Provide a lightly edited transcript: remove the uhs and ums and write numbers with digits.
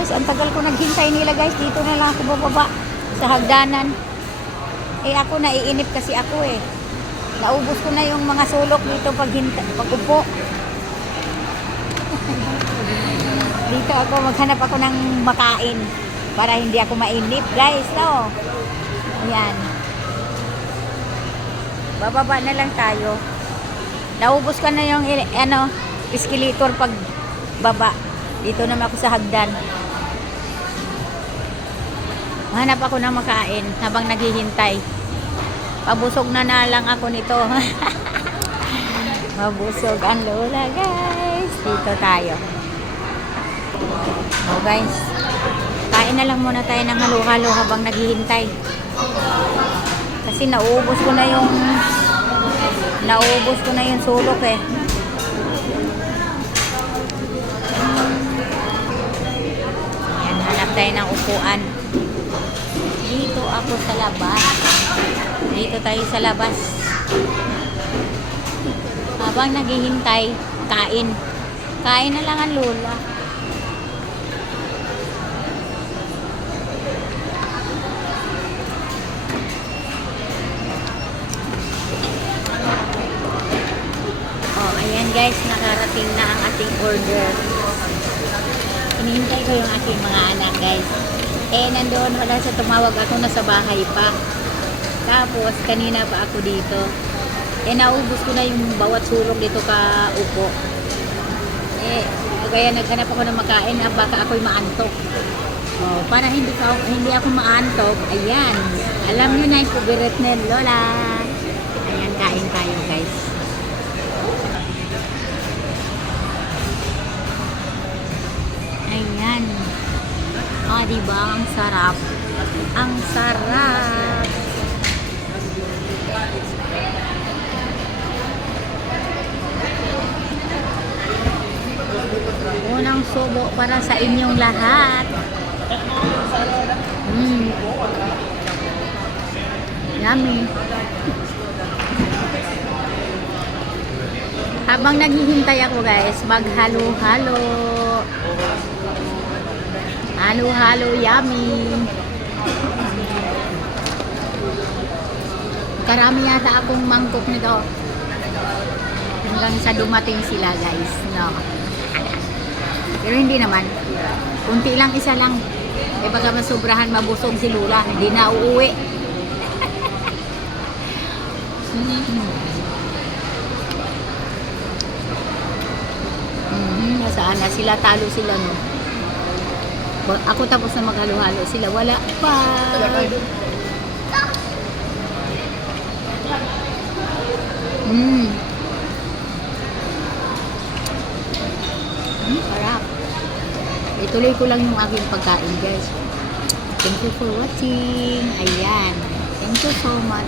Guys, ang tagal ko naghintay nila guys. Dito na lang ako bababa sa hagdanan. Eh ako naiinip kasi ako eh. Naubos ko na yung mga sulok dito pag-upo. Dito ako maghanap ako ng makain para hindi ako mainip guys, no? Ayan. Bababa na lang tayo. Naubos ko na yung escalator pag baba. Dito naman ako sa hagdan. Hanap ako ng makain habang naghihintay. Pabusog na lang ako nito. Mabusog ang lola guys. Dito tayo. Oh guys. Kain na lang muna tayo ng halo-halo habang naghihintay. Kasi naubos ko na yung sulok eh. Ayan, hanap tayo ng upuan. Dito ako sa labas. Dito tayo sa labas. Habang naghihintay, kain. Kain na lang ang lola. Oh, ayan guys, nakarating na ang ating order. Hinihintay ko yung aking mga anak guys. Eh, nandoon wala sa tumawag ako, nasa bahay pa. Tapos, kanina pa ako dito. Eh, naubos ko na yung bawat sulok dito ka upo. Eh, kaya naghanap ako ng makain, baka ako'y maantok. Oh, para hindi ako maantok, ayan. Alam nyo na yung favorite ni Lola. Ayan, kain tayo guys. Ayan. Ah, diba? Ang sarap. Ang sarap. Unang subo para sa inyong lahat. Yummy. Habang naghihintay ako guys, maghalo-halo. Halo-halo, yummy. Karami yata akong mangkok nito. Hanggang sa dumating sila guys, no. Pero hindi naman. Kunti lang, isa lang. Eh baka masubrahan, mabusog si Lula. Hindi na uuwi. Nasaan na sila? Talo sila, no? Ako tapos na maghalo-halo. Sila wala pa. Sarap. Ituloy ko lang yung aking pagkain guys. Thank you for watching. Ayan. Thank you so much.